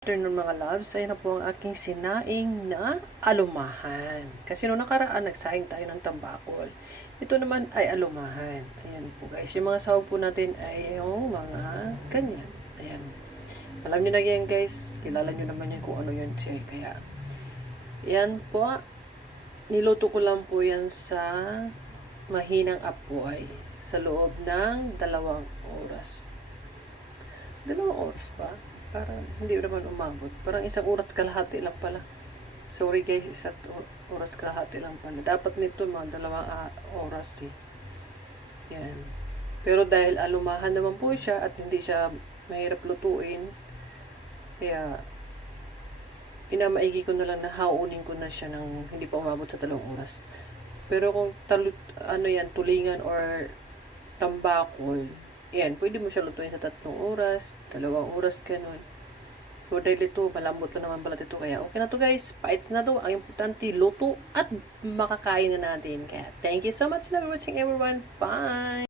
Afternoon mga loves, ayun na po ang aking sinaing na alumahan. Kasi noong nakaraan, nagsaing tayo ng tambakol. Ito naman ay alumahan. Ayan po guys, yung mga sahog po natin ay yung mga ganyan. Ayan. Alam nyo na yan guys, kilala nyo naman yan kung ano yun siya. Kaya, yan po, niluto ko lang po yan sa mahinang apoy sa loob ng 2 oras. 2 oras pa? Parang hindi naman umabot. Parang 1 oras kalahati lang pala. Sorry guys, 1 oras kalahati lang pala. Dapat nito mga 2 oras eh. Yan. Pero dahil alumahan naman po siya at hindi siya mahirap lutuin, kaya pinamaigi ko na lang na haunin ko na siya ng hindi pa umabot sa 2 oras. Pero kung tulingan or tambakol, yan, pwede mo siya lutuin sa 3 oras, 2 oras, ganun. So, dahil ito, malambot lang naman pala ito. Kaya, okay na to guys. Bites na to. Ang importante, luto at makakain na natin. Kaya, thank you so much for watching everyone. Bye!